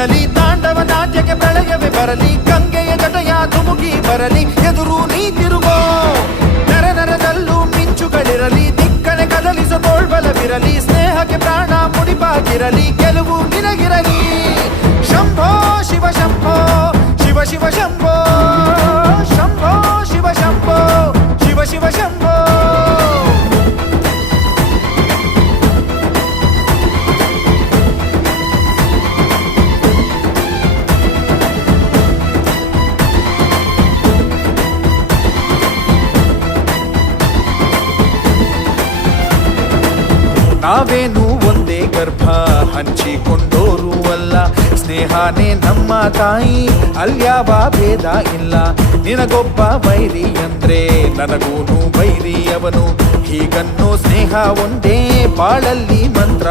ಬಿಡಲಿ, ತಾಂಡವ ನಾಟ್ಯಕ್ಕೆ ಪ್ರಳಯವೇ ಬರಲಿ, ಗಂಗೆಯ ಜಟಯ ಧುಮುಕಿ ಬರಲಿ, ಎದುರು ನೀ ತಿರುಗೋ. ನರ ನರದಲ್ಲೂ ಮಿಂಚುಗಳಿರಲಿ, ದಿಕ್ಕನೆ ಕದಲಿಸೋ ತೋಳ್ಬಲವಿರಲಿ, ಸ್ನೇಹಕ್ಕೆ ಪ್ರಾಣ ಮುಡಿಪಾಗಿರಲಿ, ಗೆಲುವು ನಿನಗಿರಲಿ. ಶಂಭೋ ಶಿವ ಶಂಭೋ, ಶಿವ ಶಿವ ಶಂಭೋ, ಶಂಭೋ ಶಿವ ಶಂಭೋ, ಶಿವ ಶಿವ ಶಂಭೋ. ನಾವೇನು ಒಂದೇ ಗರ್ಭ ಹಂಚಿಕೊಂಡೋರು ಅಲ್ಲ, ಸ್ನೇಹನೇ ನಮ್ಮ ತಾಯಿ, ಅಲ್ಯಾವ ಭೇದ ಇಲ್ಲ. ನಿನಗೊಬ್ಬ ಬೈರಿ ಅಂದ್ರೆ ನನಗೂನು ಬೈರಿ ಅವನು, ಹೀಗನ್ನೋ ಸ್ನೇಹ ಒಂದೇ ಬಾಳಲ್ಲಿ ಮಂತ್ರ